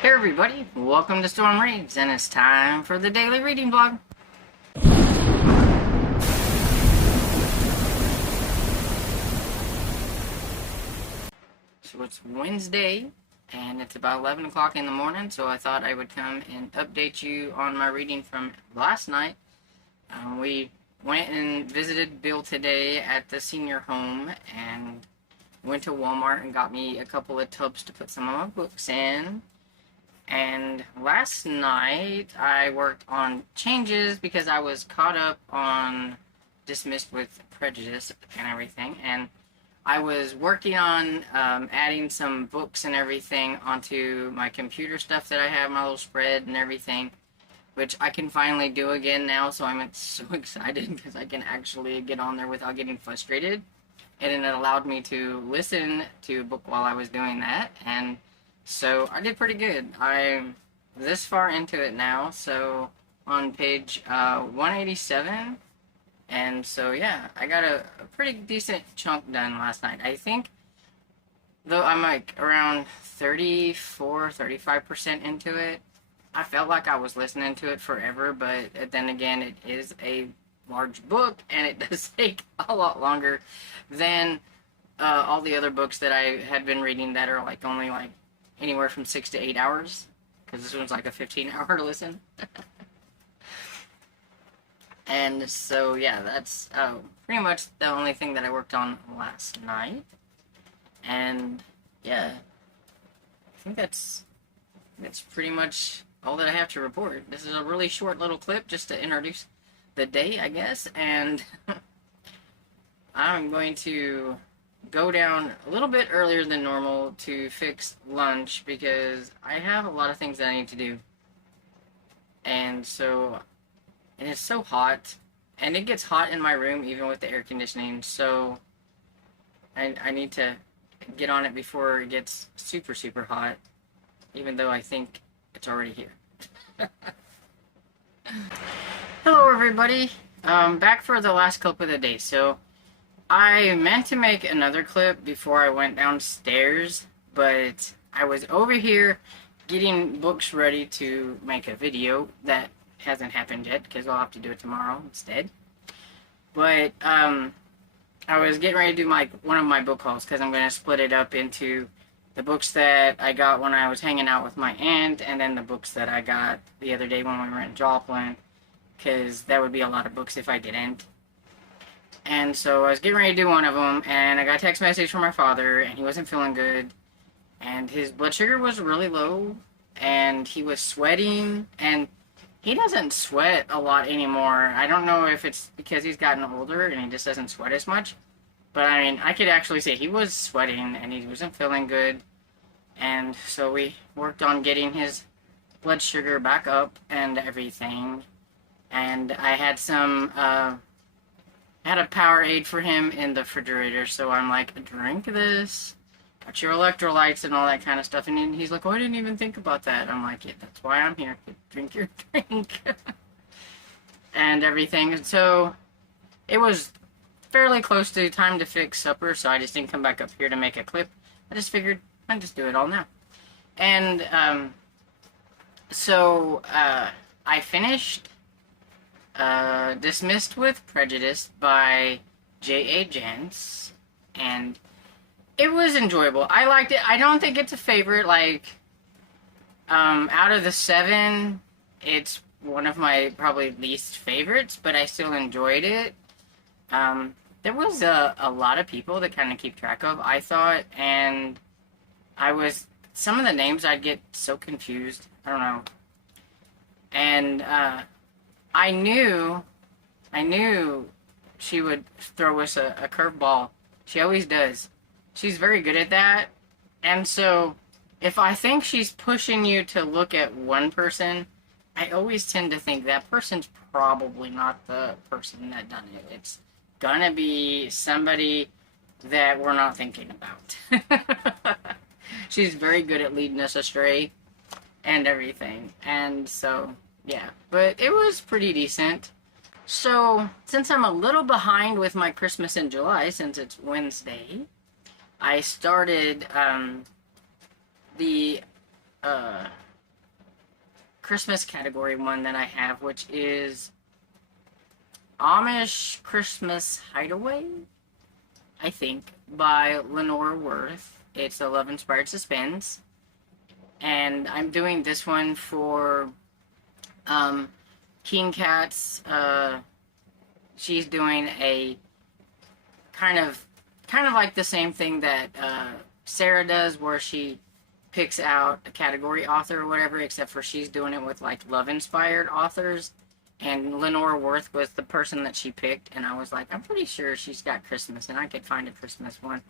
Hey everybody, welcome to Storm Reads, and it's time for the daily reading vlog. So it's Wednesday, and it's about 11 o'clock in the morning, so I thought I would come and update you on my reading from last night. We went and visited Bill today at the senior home, and went to Walmart and got me a couple of tubs to put some of my books in. And last night I worked on changes because I was caught up on Dismissed with Prejudice and everything, and I was working on adding some books and everything onto my computer stuff that I have, my little spread and everything, which I can finally do again now, so I'm so excited because I can actually get on there without getting frustrated. And it allowed me to listen to a book while I was doing that, and so I did pretty good. I'm this far into it now, so on page 187, and so yeah, I got a pretty decent chunk done last night. I think, though I'm like around 35% into it. I felt like I was listening to it forever, but then again, it is a large book, and it does take a lot longer than all the other books that I had been reading that are like only like anywhere from 6 to 8 hours, because this one's like a 15-hour listen. And so yeah, that's pretty much the only thing that I worked on last night. And yeah, I think that's pretty much all that I have to report. This is a really short little clip just to introduce the day, I guess, and I'm going to go down a little bit earlier than normal to fix lunch because I have a lot of things that I need to do. And so, and it's so hot, and it gets hot in my room even with the air conditioning, so I need to get on it before it gets super, super hot, even though I think it's already here. Hello everybody, back for the last clip of the day. So I meant to make another clip before I went downstairs, but I was over here getting books ready to make a video that hasn't happened yet because I'll have to do it tomorrow instead. But I was getting ready to do one of my book hauls because I'm going to split it up into the books that I got when I was hanging out with my aunt, and then the books that I got the other day when we were in Joplin, because that would be a lot of books if I didn't. And so I was getting ready to do one of them, and I got a text message from my father, and he wasn't feeling good, and his blood sugar was really low, and he was sweating, and he doesn't sweat a lot anymore. I don't know if it's because he's gotten older and he just doesn't sweat as much, but I mean, I could actually say he was sweating, and he wasn't feeling good, and so we worked on getting his blood sugar back up and everything, and I had some, had a Powerade for him in the refrigerator, so I'm like, drink this, got your electrolytes and all that kind of stuff, and he's like, oh, I didn't even think about that. I'm like, yeah, that's why I'm here, drink your drink, and everything. And so it was fairly close to time to fix supper, so I just didn't come back up here to make a clip. I just figured I'd just do it all now. And so I finished Dismissed with Prejudice by J.A. Jance, and it was enjoyable. I liked it. I don't think it's a favorite. Like, out of the 7, it's one of my probably least favorites, but I still enjoyed it. There was a lot of people that kind of keep track of, I thought, and some of the names I'd get so confused. I don't know. And, I knew she would throw us a curveball. She always does. She's very good at that. And so, if I think she's pushing you to look at one person, I always tend to think that person's probably not the person that done it. It's gonna be somebody that we're not thinking about. She's very good at leading us astray and everything. And so, yeah, but it was pretty decent. So, since I'm a little behind with my Christmas in July, since it's Wednesday, I started the Christmas category one that I have, which is Amish Christmas Hideaway, I think, by Lenore Worth. It's a love-inspired suspense. And I'm doing this one for King Cat's. She's doing a kind of like the same thing that Sarah does, where she picks out a category author or whatever, except for she's doing it with like love-inspired authors. And Lenore Worth was the person that she picked, and I was like, I'm pretty sure she's got Christmas, and I could find a Christmas one.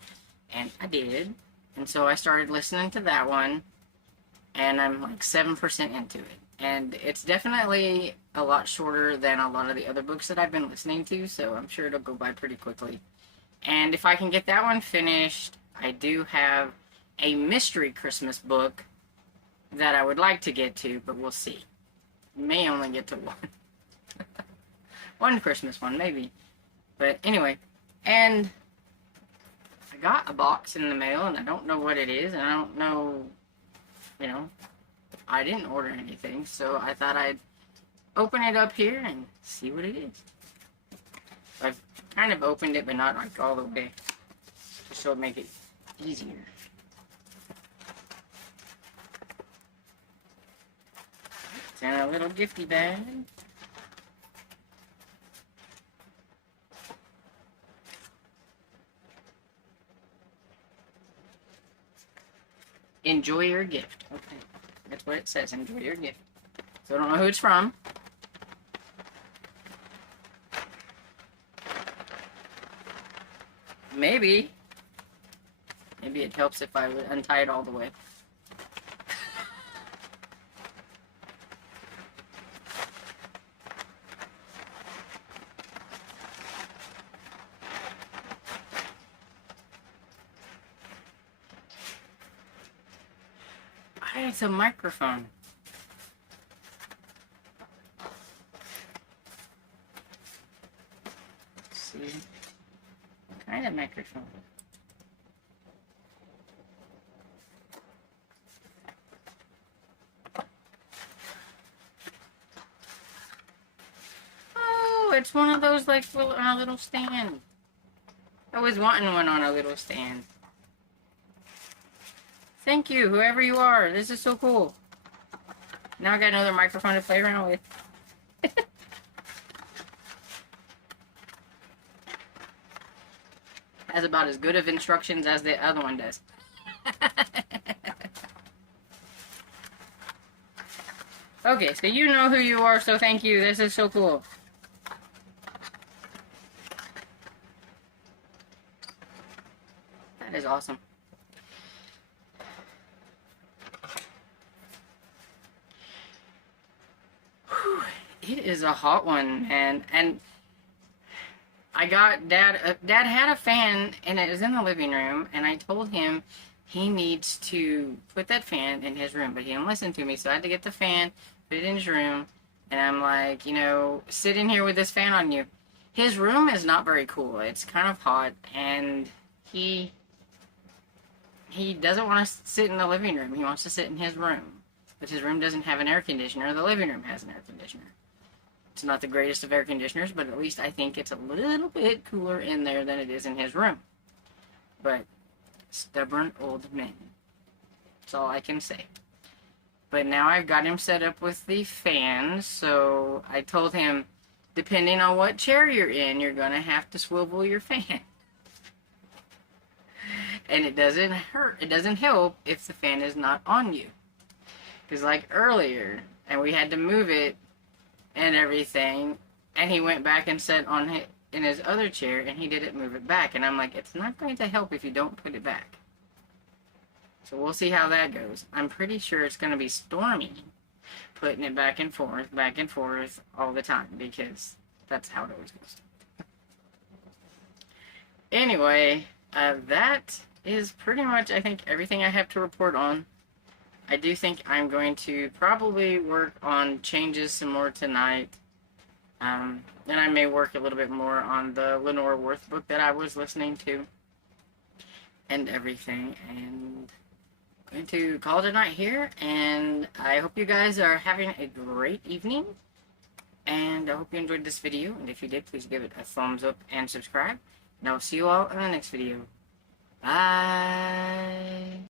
And I did. And so I started listening to that one, and I'm like 7% into it. And it's definitely a lot shorter than a lot of the other books that I've been listening to, so I'm sure it'll go by pretty quickly. And if I can get that one finished, I do have a mystery Christmas book that I would like to get to, but we'll see. May only get to one. One Christmas one, maybe. But anyway, and I got a box in the mail, and I don't know what it is, and I don't know, you know, I didn't order anything, so I thought I'd open it up here and see what it is. I've kind of opened it, but not like all the way, just so it make it easier. It's in a little gifty bag. Enjoy your gift. Okay, that's what it says. Enjoy your gift. So I don't know who it's from. Maybe it helps if I would untie it all the way. It's a microphone. Let's see. What kind of microphone? Oh, it's one of those like on a little stand. I was wanting one on a little stand. Thank you, whoever you are. This is so cool. Now I got another microphone to play around with. Has about as good of instructions as the other one does. Okay, so you know who you are, so thank you. This is so cool. That is awesome. It is a hot one, man. And I got Dad had a fan, and it was in the living room, and I told him he needs to put that fan in his room, but he didn't listen to me, so I had to get the fan, put it in his room, and I'm like, you know, sit in here with this fan on you. His room is not very cool. It's kind of hot, and he doesn't want to sit in the living room. He wants to sit in his room, but his room doesn't have an air conditioner. The living room has an air conditioner. It's not the greatest of air conditioners, but at least I think it's a little bit cooler in there than it is in his room. But stubborn old men. That's all I can say. But now I've got him set up with the fan, so I told him, depending on what chair you're in, you're going to have to swivel your fan. And it doesn't hurt, it doesn't help if the fan is not on you. Because like earlier, and we had to move it and everything, and he went back and sat on it in his other chair, and he didn't move it back, and I'm like, it's not going to help if you don't put it back. So we'll see how that goes. I'm pretty sure it's going to be stormy putting it back and forth all the time, because that's how it always goes. Anyway, that is pretty much, I think, everything I have to report on. I do think I'm going to probably work on changes some more tonight. And I may work a little bit more on the Lenore Worth book that I was listening to. And everything. And going to call it a night here, and I hope you guys are having a great evening. And I hope you enjoyed this video, and if you did, please give it a thumbs up and subscribe. And I'll see you all in the next video. Bye!